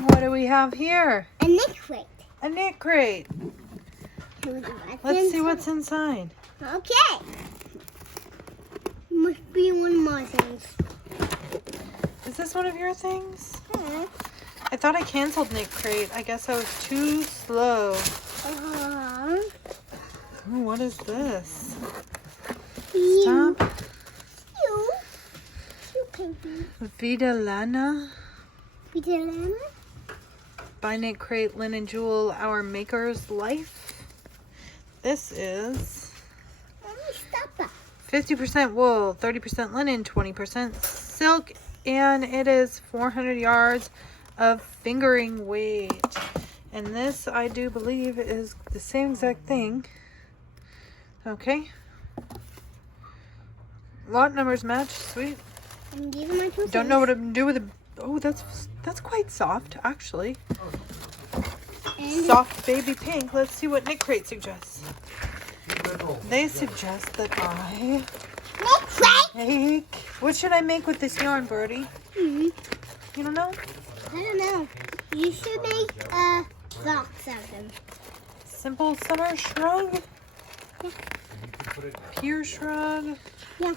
What do we have here? A knit crate. A knit crate. Let's see what's inside. Okay. Must be one of my things. Is this one of your things? Hmm. I thought I canceled KNITCRATE. I guess I was too slow. Ooh, what is this? Stop. Vida Lana. By KNITCRATE, Linen Jewel, Our Maker's Life. This is 50% wool, 30% linen, 20% silk, and it is 400 yards of fingering weight. And this, I do believe, is the same exact thing. Okay. Lot numbers match. Sweet. Don't know what to do with it. Oh, that's quite soft, actually. Soft baby pink. Let's see what KNITCRATE suggests. They suggest that I make. What should I make with this yarn, Birdie? You don't know? I don't know. You should make socks out of them. Simple summer shrug. Yeah. Pure shrug. Yeah.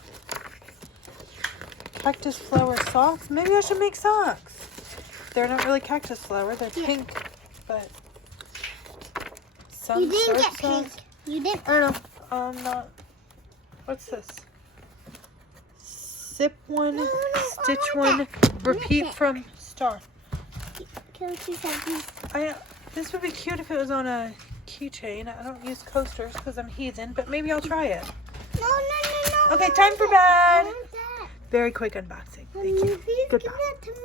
Cactus flower socks. Maybe I should make socks. They're not really cactus flower. They're pink, but some You didn't sort get of pink. socks. You didn't. I don't know. Not. What's this? Sip one, No, stitch I want one, that. repeat it. from start. Can This would be cute if it was on a keychain. I don't use coasters because I'm heathen, but maybe I'll try it. No. Okay, time for bed. I want that. Very quick unboxing. Thank you. Please give Goodbye. that to me.